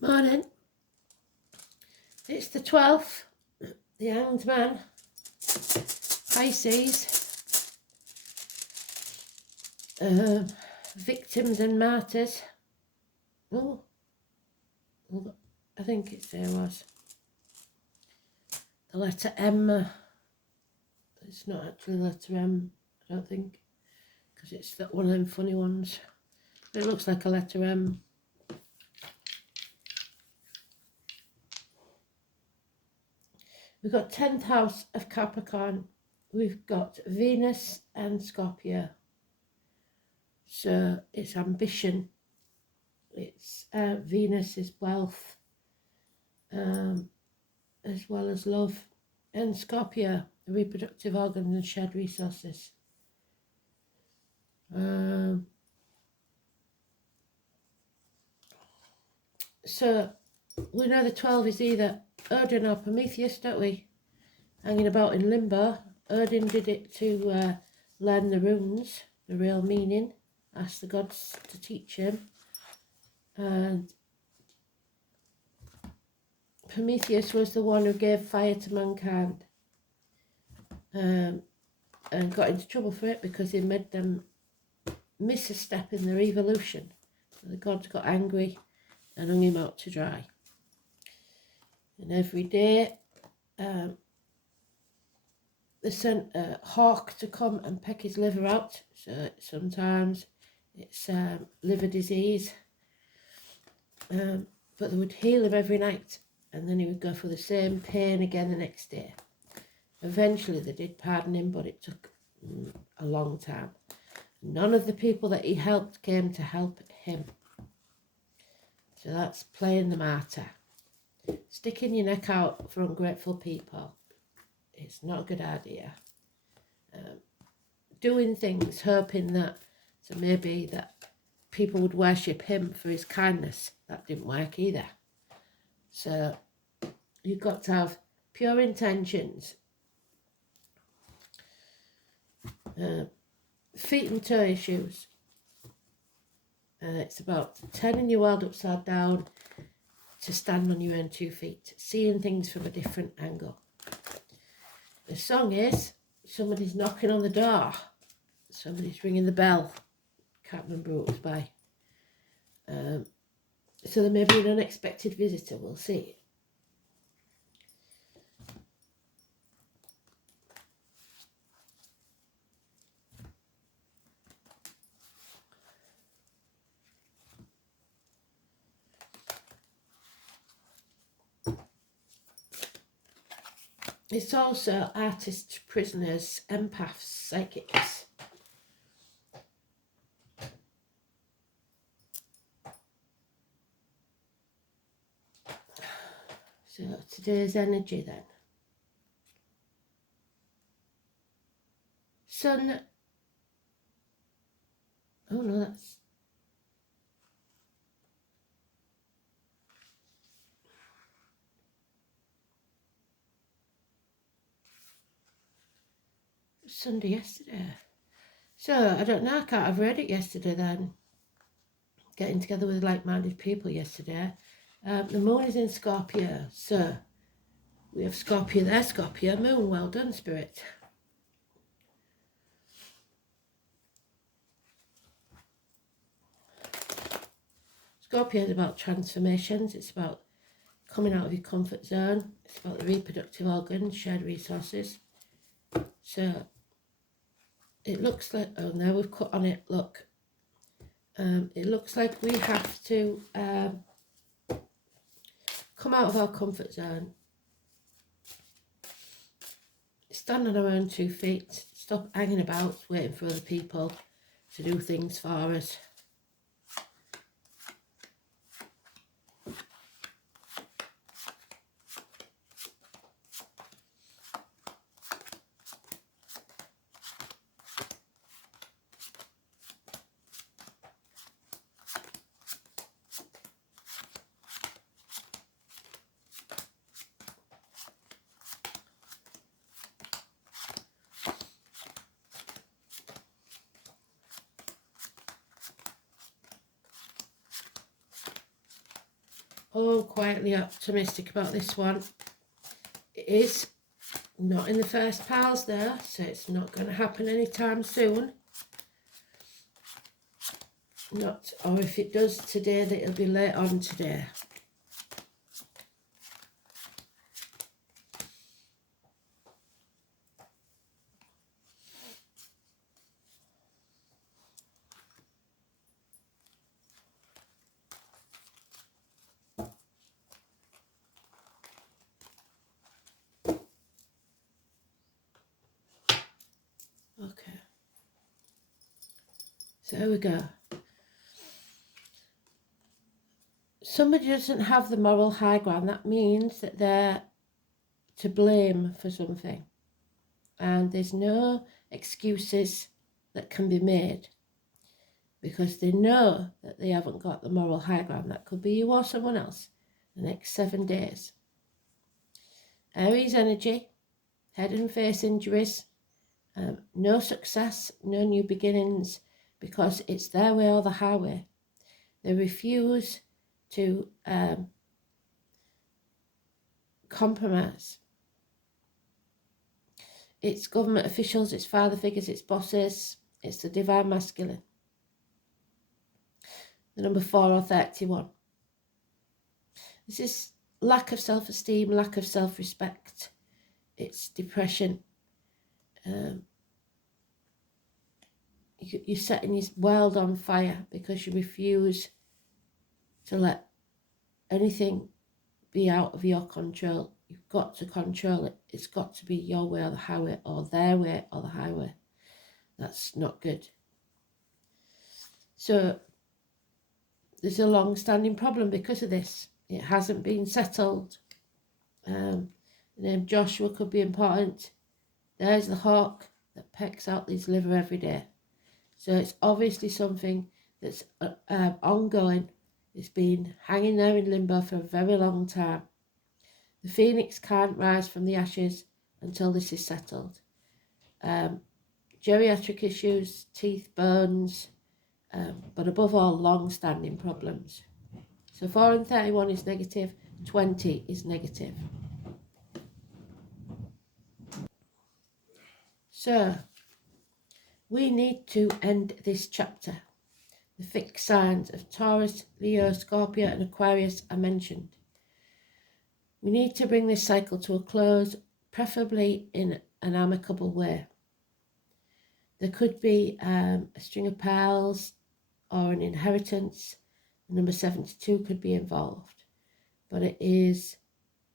Morning. It's the 12th, the Hanged Man, Pisces, victims and martyrs. Oh, I think there was the letter M. It's not actually the letter M, I don't think, because it's that one of them funny ones. But it looks like a letter M. We've got 10th house of Capricorn. We've got Venus and Scorpio. So it's ambition. It's Venus is wealth, as well as love. And Scorpio, reproductive organs and shared resources. So we know the 12 is either Odin or Prometheus, don't we? Hanging about in limbo. Odin did it to learn the runes, the real meaning, asked the gods to teach him. And Prometheus was the one who gave fire to mankind, and got into trouble for it because he made them miss a step in their evolution. So the gods got angry and hung him out to dry. And every day they sent a hawk to come and peck his liver out. So sometimes it's liver disease, but they would heal him every night, and then he would go for the same pain again the next day. Eventually they did pardon him, but it took a long time. None of the people that he helped came to help him. So that's playing the martyr. Sticking your neck out for ungrateful people. It's not a good idea. Doing things, hoping that, so maybe that people would worship him for his kindness. That didn't work either. So you've got to have pure intentions. Feet and toe issues. It's about turning your world upside down to stand on your own 2 feet, seeing things from a different angle. The song is, somebody's knocking on the door, somebody's ringing the bell. Can't remember who it was by. So there may be an unexpected visitor, we'll see. It's also artists, prisoners, empaths, psychics. So today's energy then. Sun. Oh no, that's. Sunday yesterday. So I don't know, I can't have read it yesterday then. Getting together with like-minded people yesterday. The moon is in Scorpio, so we have Scorpio there, Scorpio moon. Well done, Spirit. Scorpio is about transformations. It's about coming out of your comfort zone. It's about the reproductive organs, shared resources. So it looks like, oh now we've cut on it, look. It looks like we have to come out of our comfort zone. Stand on our own 2 feet. Stop hanging about, waiting for other people to do things for us. Oh, I'm quietly optimistic about this one. It is not in the first piles there, so it's not going to happen anytime soon. Not, or if it does today, that it'll be late on today. Okay. So here we go. Somebody doesn't have the moral high ground. That means that they're to blame for something. And there's no excuses that can be made because they know that they haven't got the moral high ground. That could be you or someone else the next 7 days. Aries energy, head and face injuries, no success, no new beginnings, because it's their way or the highway. They refuse to compromise. It's government officials, it's father figures, it's bosses, it's the divine masculine. The number 4 or 31. This is lack of self-esteem, lack of self-respect. It's depression. You're setting your world on fire because you refuse to let anything be out of your control. You've got to control it. It's got to be your way or the highway, or their way or the highway. That's not good. So there's a long-standing problem because of this. It hasn't been settled. The name Joshua could be important. There's the hawk that pecks out his liver every day. So it's obviously something that's ongoing. It's been hanging there in limbo for a very long time. The phoenix can't rise from the ashes until this is settled. Geriatric issues, teeth, bones, but above all, long-standing problems. So 4 and 31 is negative, 20 is negative. So we need to end this chapter. The fixed signs of Taurus, Leo, Scorpio and Aquarius are mentioned. We need to bring this cycle to a close, preferably in an amicable way. There could be a string of pearls or an inheritance. Number 72 could be involved, but it is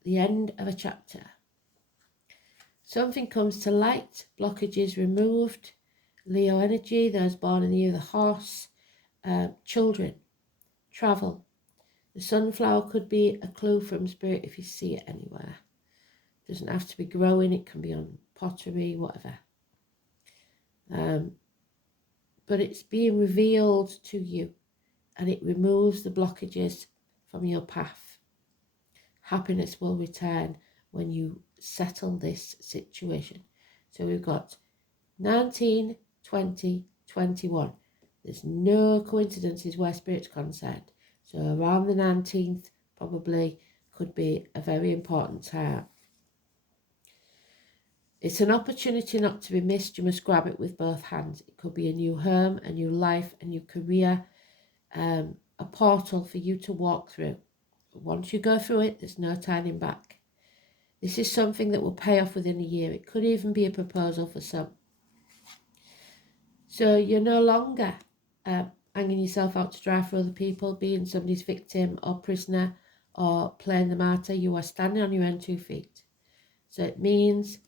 the end of a chapter. Something comes to light, blockages removed, Leo energy, those born in the year of the horse, children, travel. The sunflower could be a clue from spirit if you see it anywhere. It doesn't have to be growing, it can be on pottery, whatever. But it's being revealed to you and it removes the blockages from your path. Happiness will return when you settle this situation. So we've got 19, 20, 21. There's no coincidences where spirit's concerned. So around the 19th probably could be a very important time. It's an opportunity not to be missed. You must grab it with both hands. It could be a new home, a new life, a new career, a portal for you to walk through. Once you go through it, there's no turning back. This is something that will pay off within a year. It could even be a proposal for some. So you're no longer hanging yourself out to dry for other people, being somebody's victim or prisoner or playing the martyr. You are standing on your own 2 feet. So it means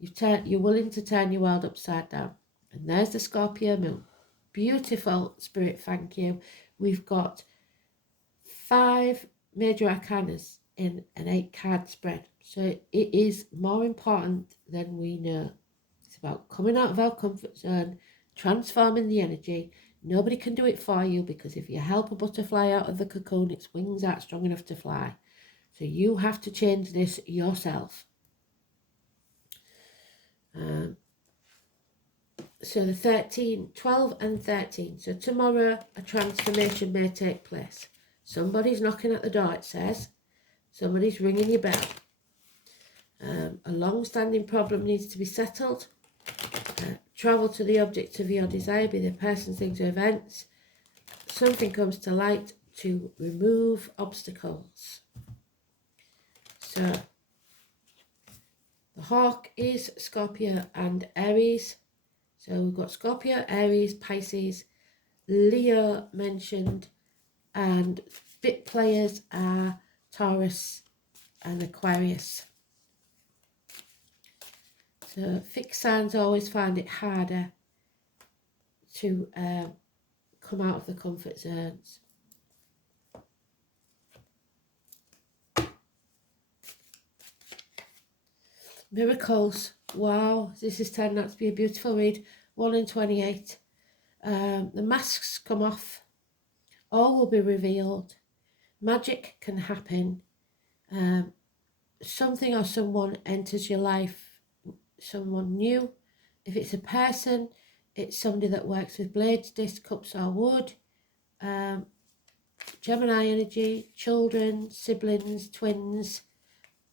you're willing to turn your world upside down. And there's the Scorpio moon. Beautiful, Spirit, thank you. We've got 5 major arcanas in an 8-card spread. So it is more important than we know. It's about coming out of our comfort zone, transforming the energy. Nobody can do it for you because if you help a butterfly out of the cocoon, its wings aren't strong enough to fly. So you have to change this yourself. So the 12 and 13. So tomorrow a transformation may take place. Somebody's knocking at the door, it says. Somebody's ringing your bell. A long-standing problem needs to be settled. Travel to the object of your desire, be the person, things, or events. Something comes to light to remove obstacles. So, the hawk is Scorpio and Aries. So we've got Scorpio, Aries, Pisces, Leo mentioned, and bit players are Taurus and Aquarius. So fixed signs always find it harder to come out of the comfort zones. Miracles. Wow, this is turned out to be a beautiful read. 1 in 28. The masks come off. All will be revealed. Magic can happen. Something or someone enters your life. Someone new. If it's a person, it's somebody that works with blades, discs, cups or wood. Gemini energy, children, siblings, twins.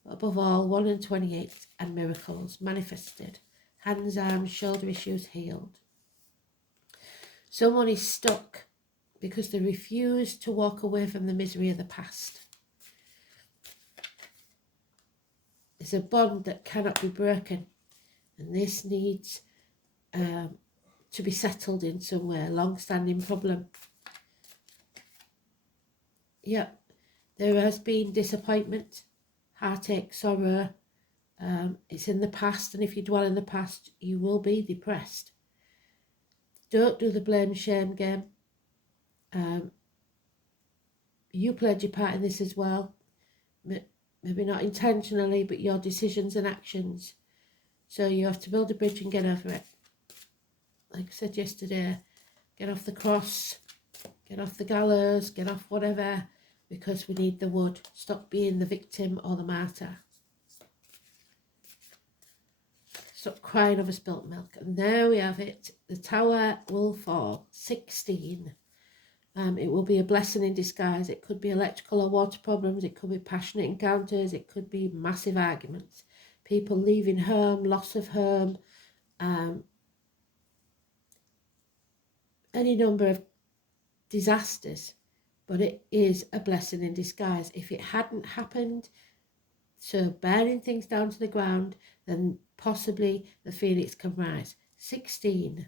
Above all, 1 in 28 and miracles manifested. Hands, arms, shoulder issues healed. Someone is stuck because they refuse to walk away from the misery of the past. It's a bond that cannot be broken, and this needs to be settled in somewhere. Long-standing problem. Yeah, there has been disappointment, heartache, sorrow. It's in the past, and if you dwell in the past, you will be depressed. Don't do the blame shame game. You played your part in this as well. Maybe not intentionally, but your decisions and actions. So you have to build a bridge and get over it. Like I said yesterday, get off the cross, get off the gallows, get off whatever, because we need the wood. Stop being the victim or the martyr. Stop crying over spilt milk. And there we have it. The tower will fall. 16. It will be a blessing in disguise. It could be electrical or water problems. It could be passionate encounters. It could be massive arguments. People leaving home, loss of home. Any number of disasters. But it is a blessing in disguise. If it hadn't happened, so burning things down to the ground, then possibly the phoenix can rise. 16.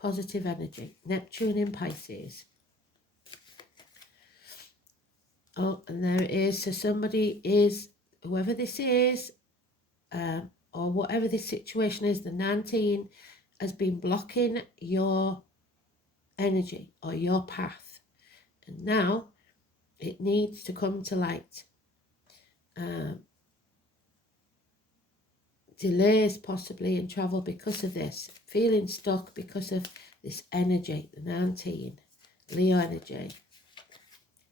Positive energy. Neptune in Pisces. Oh, and there it is. So somebody is, whoever this is, or whatever this situation is, the 19 has been blocking your energy or your path. And now it needs to come to light. Delays possibly in travel because of this. Feeling stuck because of this energy, the 19. Leo energy.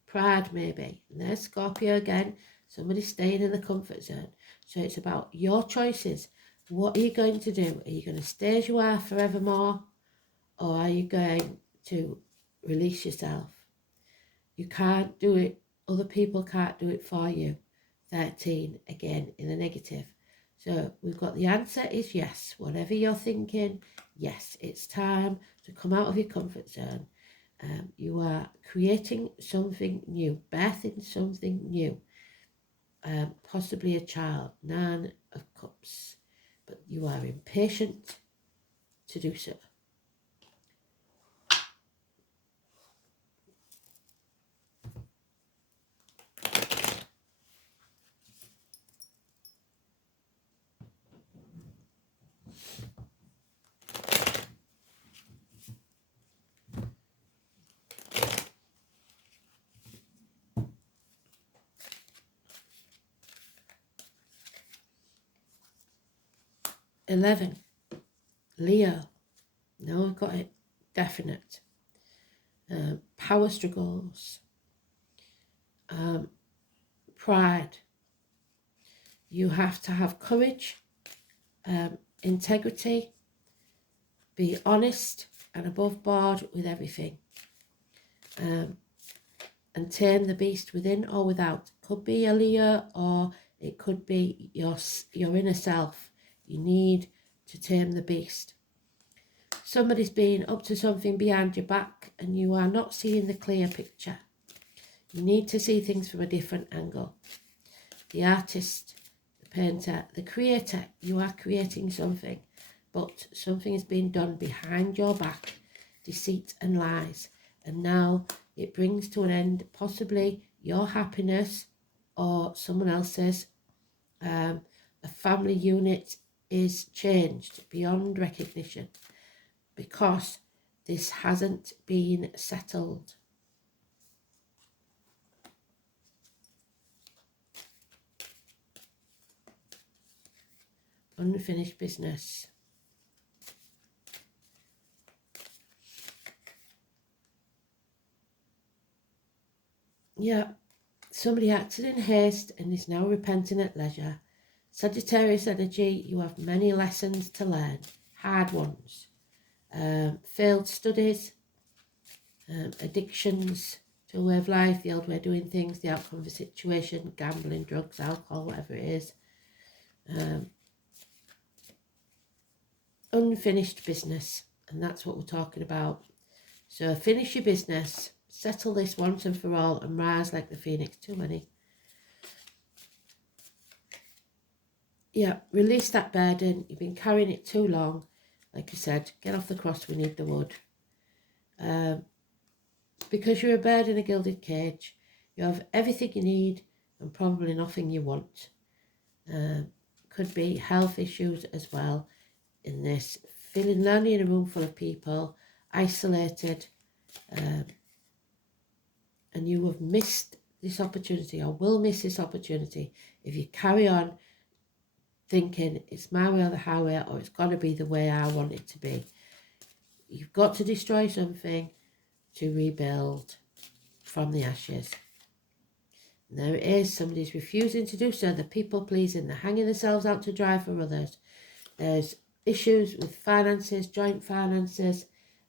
Pride maybe. And there's Scorpio again. Somebody staying in the comfort zone. So it's about your choices. What are you going to do? Are you going to stay as you are forevermore? Or are you going to release yourself? You can't do it. Other people can't do it for you. 13 again in the negative. So we've got the answer is yes. Whatever you're thinking, yes, it's time to come out of your comfort zone. You are creating something new, birthing something new, possibly a child, 9 of Cups, but you are impatient to do so. $11, Leo. No, I've got it. Definite. Power struggles. Pride. You have to have courage, integrity, be honest and above board with everything. and tame the beast within or without. It could be a Leo, or it could be your inner self. You need to tame the beast. Somebody's been up to something behind your back and you are not seeing the clear picture. You need to see things from a different angle. The artist, the painter, the creator, you are creating something, but something is being done behind your back, deceit and lies, and now it brings to an end possibly your happiness or someone else's. A family unit is changed beyond recognition because this hasn't been settled. Unfinished business. Yeah, somebody acted in haste and is now repenting at leisure. Sagittarius energy, you have many lessons to learn, hard ones. Failed studies, addictions to a way of life, the old way of doing things, the outcome of a situation, gambling, drugs, alcohol, whatever it is. Unfinished business, and that's what we're talking about. So finish your business, settle this once and for all, and rise like the phoenix. Too many. Yeah, release that burden. You've been carrying it too long. Like I said, get off the cross, we need the wood. Because you're a bird in a gilded cage, you have everything you need and probably nothing you want. Could be health issues as well in this. Feeling lonely in a room full of people, isolated, and you have missed this opportunity or will miss this opportunity if you carry on thinking it's my way or the highway, or it's got to be the way I want it to be. You've got to destroy something to rebuild from the ashes. And there it is. Somebody's refusing to do so. They're people pleasing. They're hanging themselves out to dry for others. There's issues with finances, joint finances,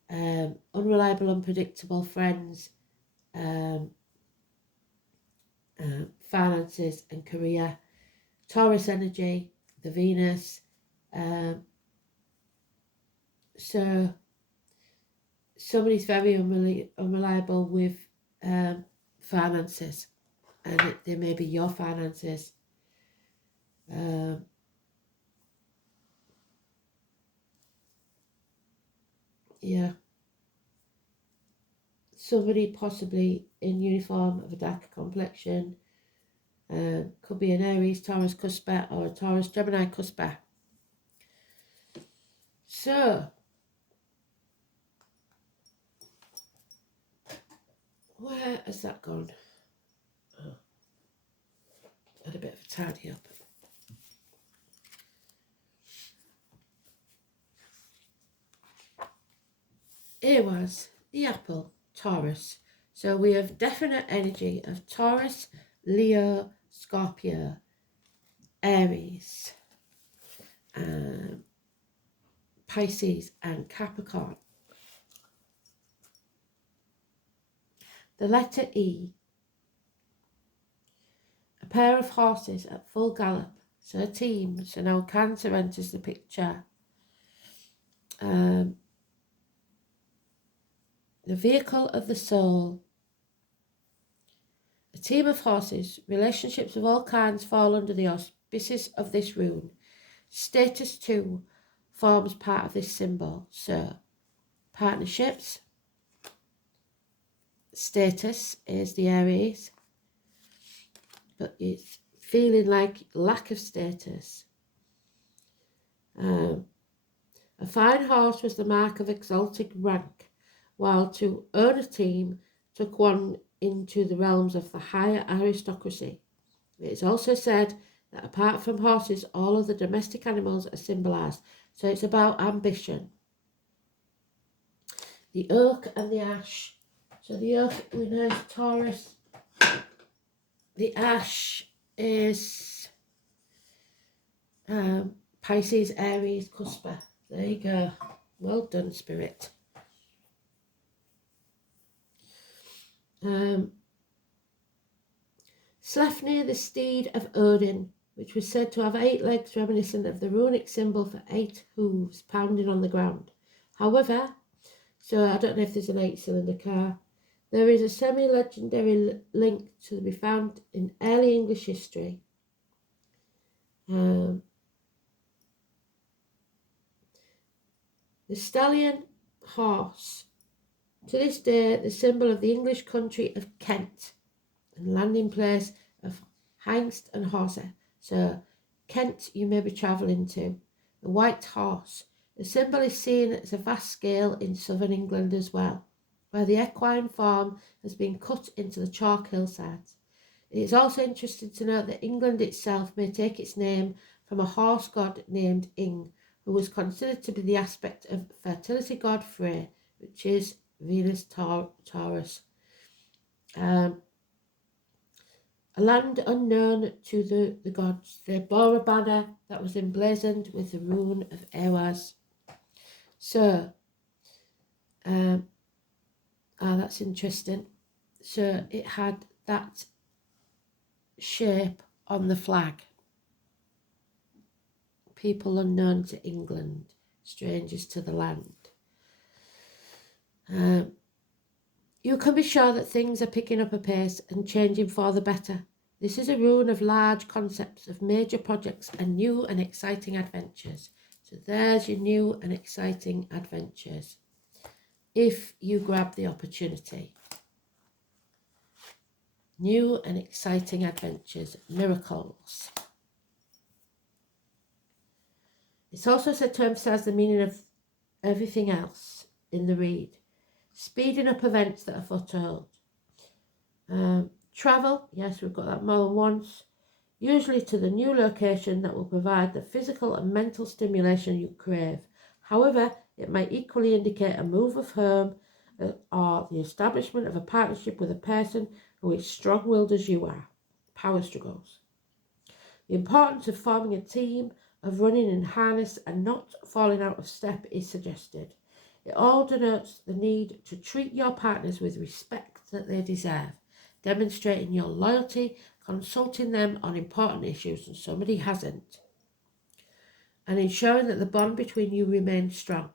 unreliable, unpredictable friends, finances and career. Taurus energy, the Venus. So somebody's very unreliable with finances, and they may be your finances. Yeah. Somebody possibly in uniform of a darker complexion. Could be an Aries, Taurus, Cusper, or a Taurus, Gemini, Cusper. So, where has that gone? Oh, had a bit of a tidy up. Here was the apple, Taurus. So we have definite energy of Taurus, Leo, Scorpio, Aries, Pisces and Capricorn. The letter E. A pair of horses at full gallop. So a team. So now Cancer enters the picture. The vehicle of the soul. A team of horses. Relationships of all kinds fall under the auspices of this rune. Status 2 forms part of this symbol. So partnerships. Status is the Aries. But it's feeling like lack of status. A fine horse was the mark of exalted rank, while to own a team took one into the realms of the higher aristocracy. It is also said that apart from horses, all other domestic animals are symbolised. So it's about ambition. The oak and the ash. So the oak, we know, is Taurus. The ash is Pisces, Aries, Cusper. There you go. Well done, Spirit. Sleipnir, the steed of Odin, which was said to have 8 legs reminiscent of the runic symbol for 8 hooves pounding on the ground. However, so I don't know if there's an 8-cylinder car. There is a semi-legendary link to be found in early English history. The stallion horse, to this day the symbol of the English country of Kent and landing place of Hengst and Horse. So Kent you may be travelling to. The white horse. The symbol is seen at a vast scale in southern England as well, where the equine form has been cut into the chalk hillsides. It is also interesting to note that England itself may take its name from a horse god named Ing, who was considered to be the aspect of fertility god Frey, which is Venus Taurus. A land unknown to the gods. They bore a banner that was emblazoned with the rune of Ewas. So, that's interesting. So it had that shape on the flag. People unknown to England, strangers to the land. You can be sure that things are picking up a pace and changing for the better. This is a rune of large concepts, of major projects and new and exciting adventures. So there's your new and exciting adventures, if you grab the opportunity. New and exciting adventures, miracles. It's also said to emphasize the meaning of everything else in the read. Speeding up events that are foretold. Travel, yes, we've got that more than once. Usually to the new location that will provide the physical and mental stimulation you crave. However, it may equally indicate a move of home or the establishment of a partnership with a person who is strong-willed as you are. Power struggles. The importance of forming a team, of running in harness and not falling out of step is suggested. It all denotes the need to treat your partners with respect that they deserve, demonstrating your loyalty, consulting them on important issues, and somebody hasn't, and ensuring that the bond between you remains strong.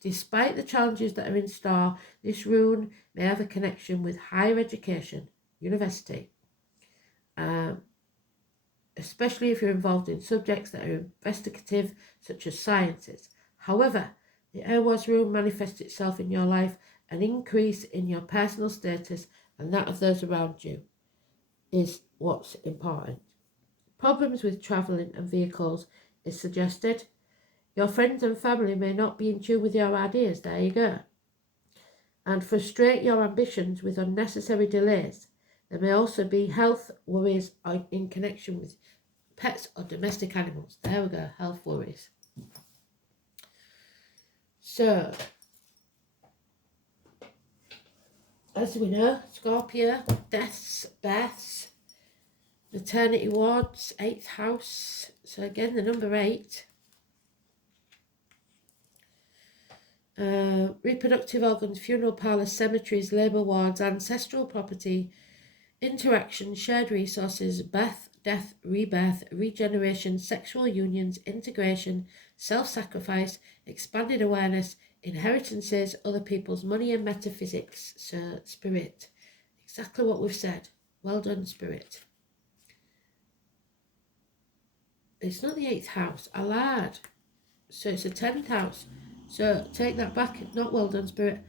Despite the challenges that are in store, this rune may have a connection with higher education, university, especially if you're involved in subjects that are investigative, such as sciences. However, the Ewas rune manifests itself in your life, an increase in your personal status and that of those around you is what's important. Problems with travelling and vehicles is suggested. Your friends and family may not be in tune with your ideas, there you go, and frustrate your ambitions with unnecessary delays. There may also be health worries in connection with pets or domestic animals. There we go, health worries. So, as we know, Scorpio, deaths, births, maternity wards, 8th house. So again, the number 8. Reproductive organs, funeral parlours, cemeteries, labour wards, ancestral property, interaction, shared resources, birth, death, rebirth, regeneration, sexual unions, integration, self-sacrifice, expanded awareness, inheritances, other people's money and metaphysics. So spirit, exactly what we've said. Well done, spirit. It's not the 8th house, I lied. So it's a 10th house. So take that back, not well done, spirit.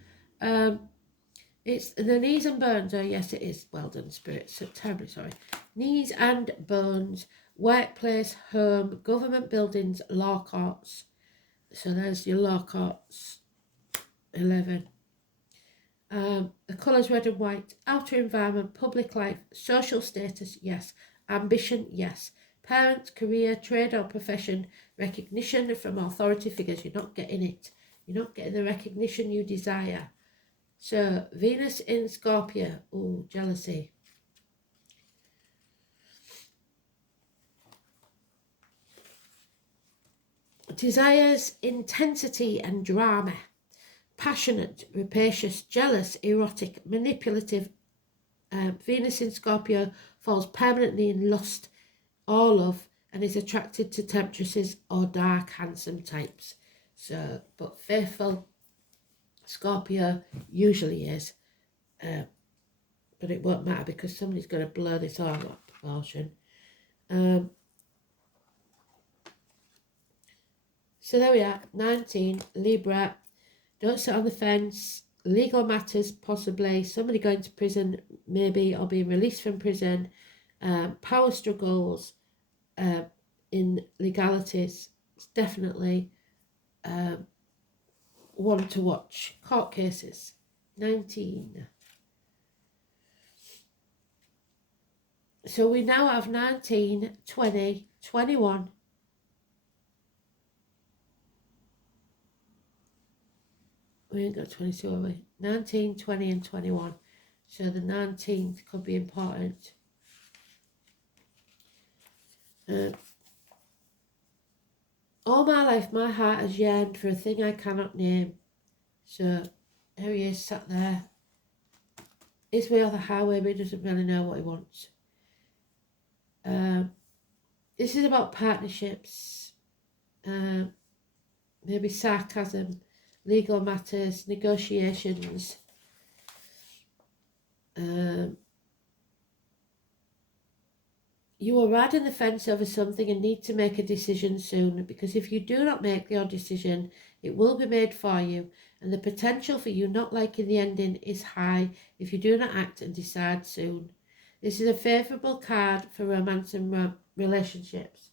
It's the knees and bones. Oh yes, it is. Well done, spirit. So terribly sorry. Knees and bones, workplace, home, government buildings, law courts. So there's your law courts. 11. The colours red and white. Outer environment, public life, social status, yes. Ambition, yes. Parents, career, trade or profession, recognition from authority figures. You're not getting it. You're not getting the recognition you desire. So, Venus in Scorpio. Oh, jealousy. Desires intensity and drama. Passionate, rapacious, jealous, erotic, manipulative. Venus in Scorpio falls permanently in lust or love and is attracted to temptresses or dark, handsome types. So, but faithful Scorpio usually is, but it won't matter because somebody's going to blow this all up proportion. So there we are, 19, Libra. Don't sit on the fence. Legal matters, possibly. Somebody going to prison, maybe, or being released from prison. Power struggles in legalities. It's definitely one to watch. Court cases, 19. So we now have 19, 20, 21. We ain't got 22, have we? 19, 20 and 21. So the 19th could be important. All my life, my heart has yearned for a thing I cannot name. So here he is, sat there. His way or the highway, but he doesn't really know what he wants. This is about partnerships, maybe sarcasm, legal matters, negotiations. You are riding the fence over something and need to make a decision soon, because if you do not make your decision, it will be made for you, and the potential for you not liking the ending is high if you do not act and decide soon. This is a favourable card for romance and relationships,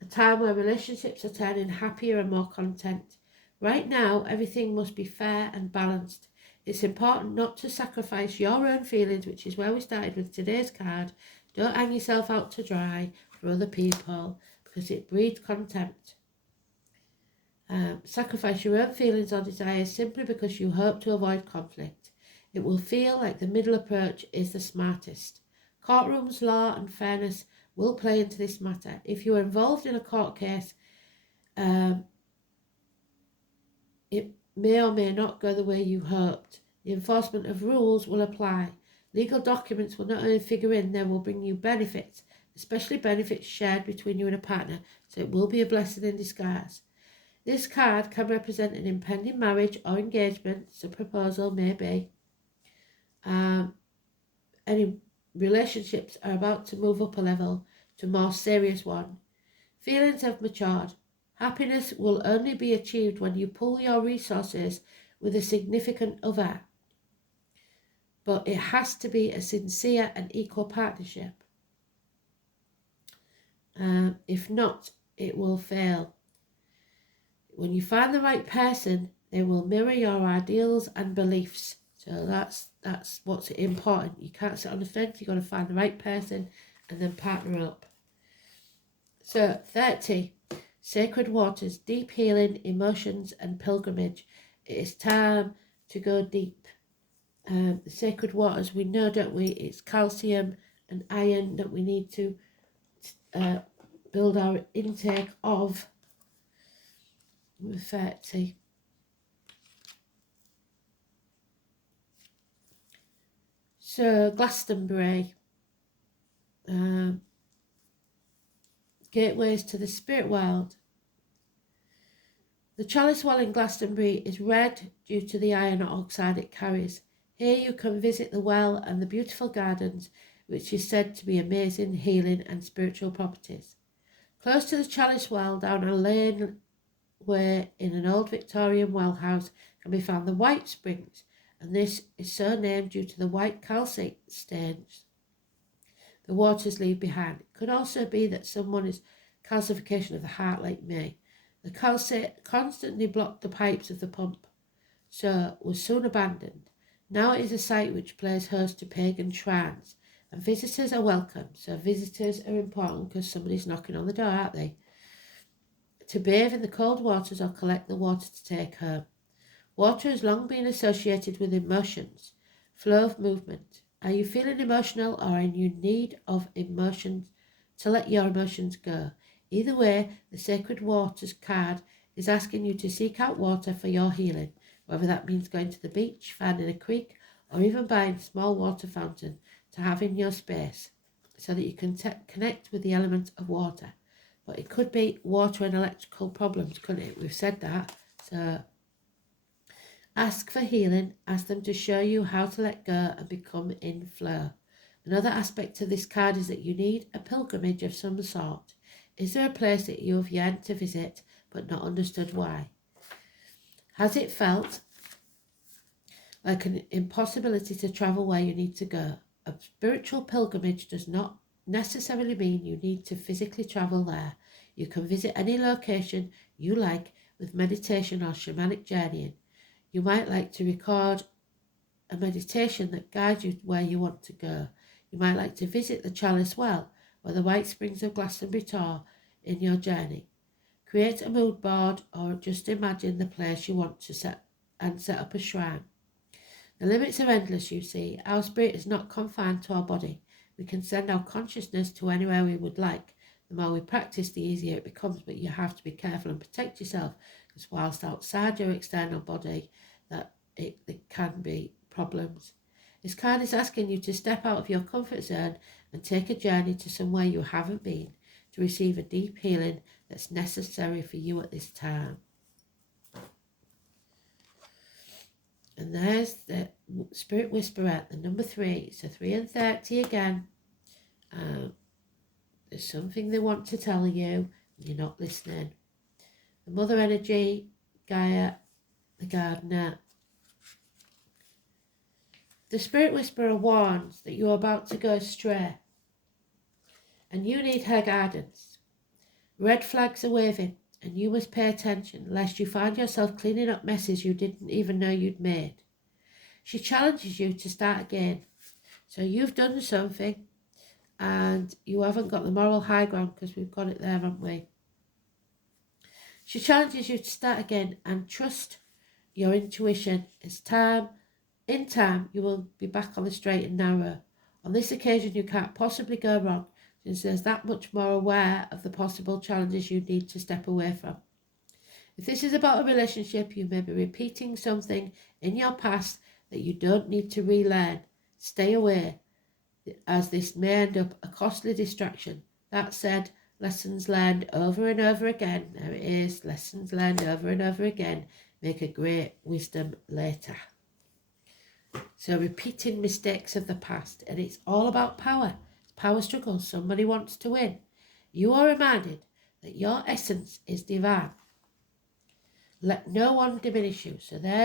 a time where relationships are turning happier and more content. Right now, everything must be fair and balanced. It's important not to sacrifice your own feelings, which is where we started with today's card. Don't hang yourself out to dry for other people, because it breeds contempt. Sacrifice your own feelings or desires simply because you hope to avoid conflict. It will feel like the middle approach is the smartest. Courtrooms, law and fairness will play into this matter. If you are involved in a court case, it may or may not go the way you hoped. The enforcement of rules will apply. Legal documents will not only figure in, they will bring you benefits, especially benefits shared between you and a partner, so it will be a blessing in disguise. This card can represent an impending marriage or engagement, so proposal may be. Any relationships are about to move up a level to a more serious one. Feelings have matured. Happiness will only be achieved when you pool your resources with a significant other. But it has to be a sincere and equal partnership. If not, it will fail. When you find the right person, they will mirror your ideals and beliefs. So that's what's important. You can't sit on the fence. You've got to find the right person and then partner up. So 30, sacred waters, deep healing, emotions and pilgrimage. It is time to go deep. The sacred waters, we know, don't we? It's calcium and iron that we need to build our intake of. 30. So Glastonbury, gateways to the spirit world. The chalice well in Glastonbury is red due to the iron oxide it carries. Here you can visit the well and the beautiful gardens, which is said to be amazing healing and spiritual properties. Close to the chalice well, down a lane where in an old Victorian well house can be found the White Springs, and this is so named due to the white calcite stains the waters leave behind. It could also be that someone is calcification of the heart like me. The calcite constantly blocked the pipes of the pump, so was soon abandoned. Now it is a site which plays host to pagan shrines, and visitors are welcome. So visitors are important because somebody's knocking on the door, aren't they? To bathe in the cold waters or collect the water to take home. Water has long been associated with emotions, flow of movement. Are you feeling emotional or are you in need of emotions to let your emotions go? Either way, the Sacred Waters card is asking you to seek out water for your healing, whether that means going to the beach, finding a creek, or even buying a small water fountain to have in your space. so that you can connect with the element of water. But it could be water and electrical problems, couldn't it? We've said that. So ask for healing. Ask them to show you how to let go and become in flow. Another aspect of this card is that you need a pilgrimage of some sort. Is there a place that you have yearned to visit but not understood why? Has it felt like an impossibility to travel where you need to go? A spiritual pilgrimage does not necessarily mean you need to physically travel there. You can visit any location you like with meditation or shamanic journeying. You might like to record a meditation that guides you where you want to go. You might like to visit the Chalice Well or the White Springs of Glastonbury Tor in your journey. Create a mood board or just imagine the place you want to set up a shrine. The limits are endless, you see. Our spirit is not confined to our body. We can send our consciousness to anywhere we would like. The more we practice, the easier it becomes, but you have to be careful and protect yourself, because whilst outside your external body, it can be problems. This card is asking you to step out of your comfort zone and take a journey to somewhere you haven't been to receive a deep healing that's necessary for you at this time. And there's the Spirit Whisperer, the number 3. So 3 and 30 again. There's something they want to tell you and you're not listening. The Mother Energy, Gaia, the Gardener. The Spirit Whisperer warns that you're about to go astray and you need her guidance. Red flags are waving and you must pay attention lest you find yourself cleaning up messes you didn't even know you'd made. She challenges you to start again. So you've done something and you haven't got the moral high ground, because we've got it there, haven't we? She challenges you to start again and trust your intuition. In time, you will be back on the straight and narrow. On this occasion, you can't possibly go wrong, since there's that much more aware of the possible challenges you need to step away from. If this is about a relationship, you may be repeating something in your past that you don't need to relearn. Stay away, as this may end up a costly distraction. That said, lessons learned over and over again, there it is, lessons learned over and over again, make a great wisdom later. So repeating mistakes of the past, and it's all about power. Power struggles, somebody wants to win. You are reminded that your essence is divine. Let no one diminish you. So there